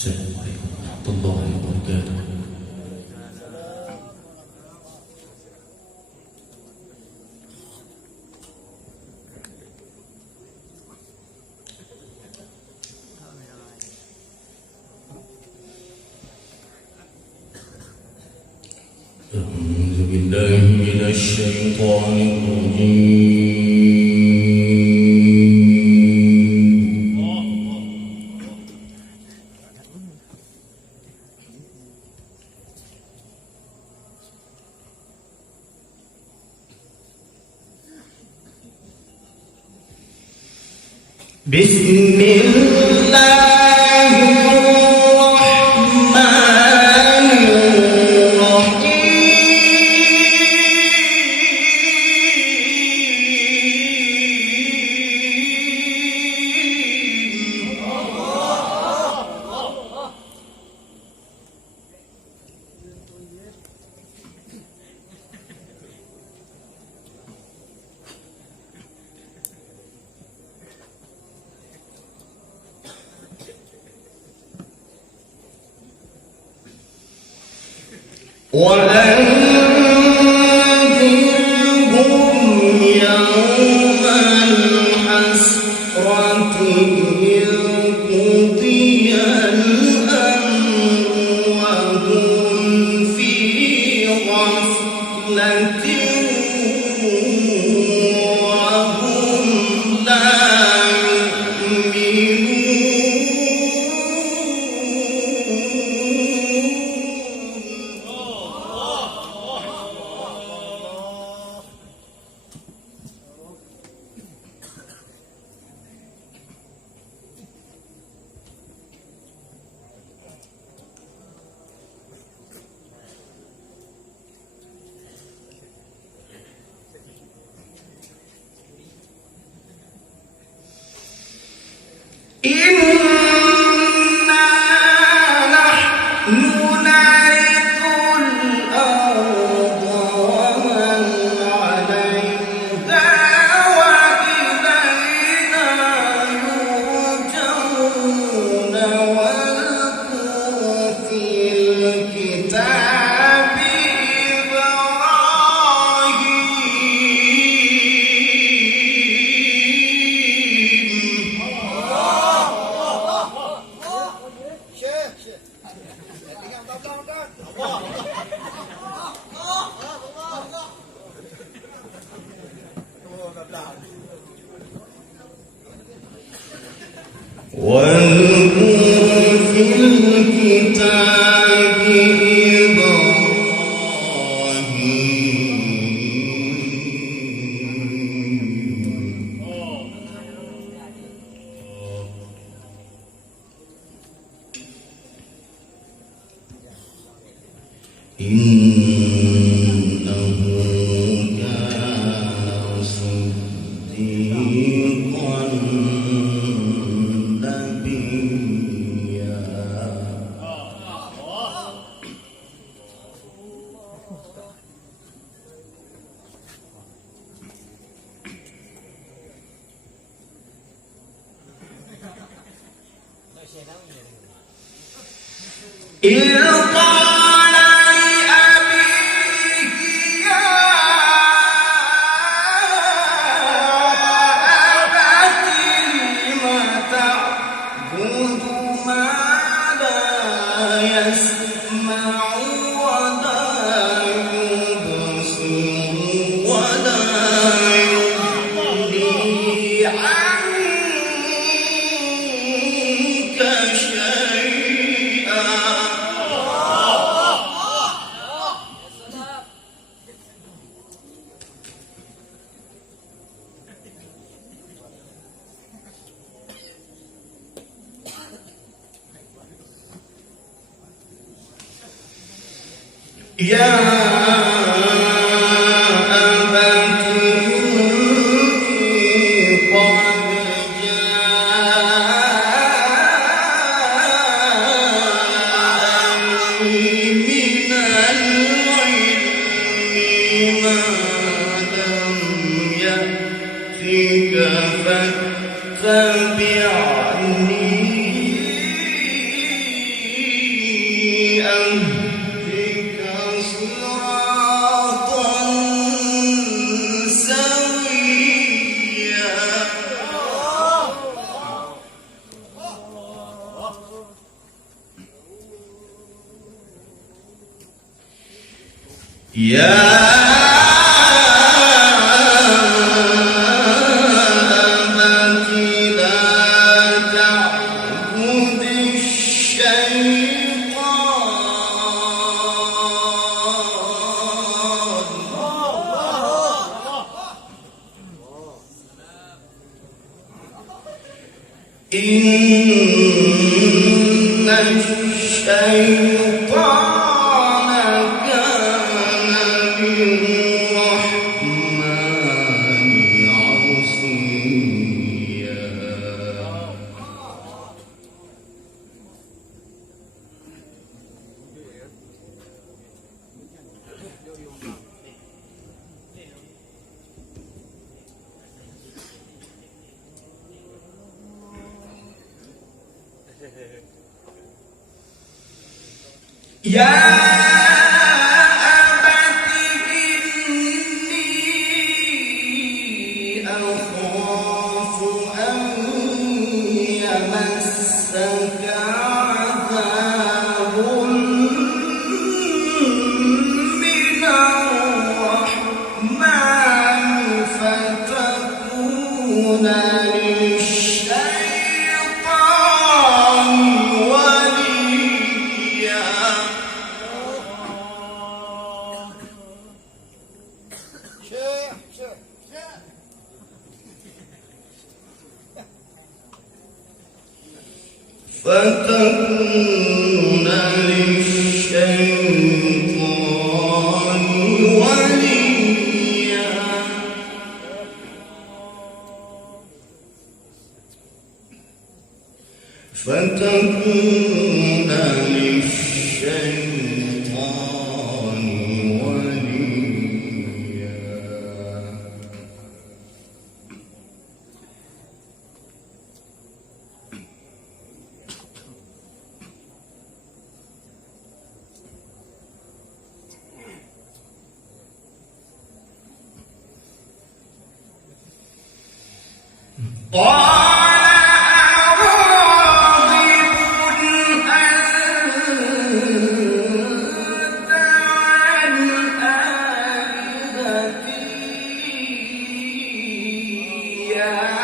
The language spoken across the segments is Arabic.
السلام عليكم ورحمة الله وبركاته. أعوذ بالله من الشيطان الرجيم. بسم الله الرحمن وأنذرهم يوم الحسرة إذ قضي الأمر وهم في غفلة وهم لا يؤمنون. إنا نحن نرث الأرض ومن عليها وإلينا يرجعون. واذكر في الكتاب إنه كان صديقا نبيا. إذ قال لأبيه يا أبت لم تعبد ما لا يسمع ولا يبصر ولا يغني عنك شيئا. يا أبت إني قد جاءني من العلم ما لم يأتك فاتبعني يا إن الشيطان كان للرحمن عصيا يا أبت إني أخاف أن يمسك عذاب من الرحمن فتكون للشيطان وليا فتكون للشيطان وليا فتكون للشيطان وليا قال أراغب أنت عن آلهتي يا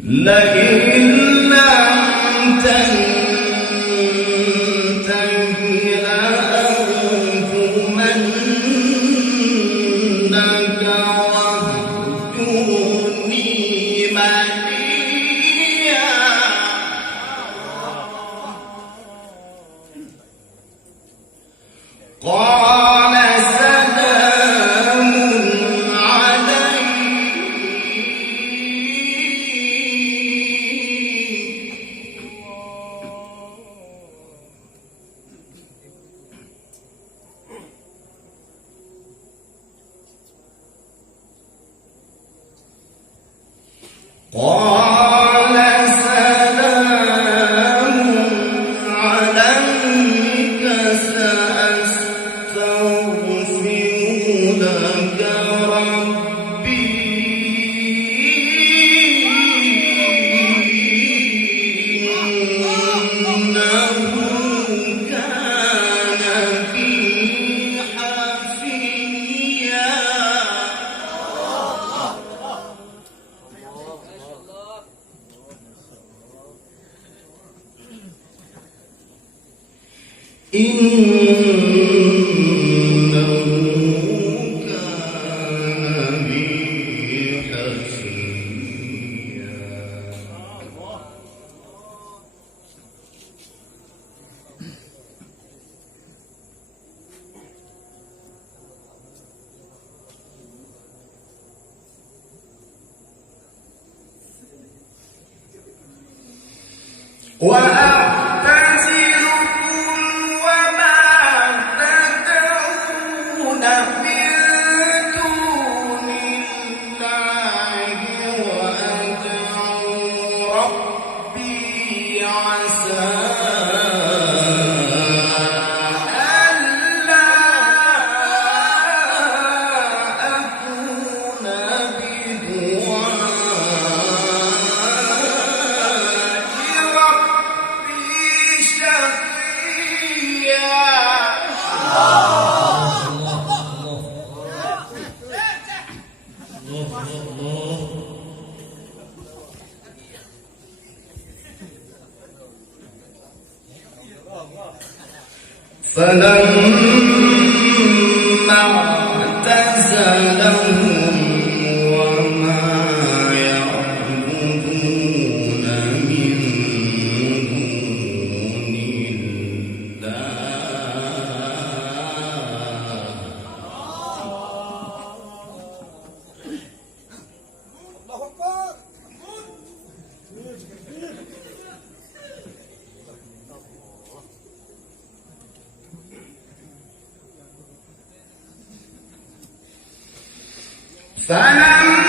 لئن لم تنته لأرجمنك واهجرني مليا قال سلام قال سلام عليك سأستغفر لك ربي إنه كان بي حفيا إنه كان بي حفيا وأعتزلكم وما تدعون من دون الله وأدعو ربي فلما اعتزلهم وما يعبدون من دون الله فلما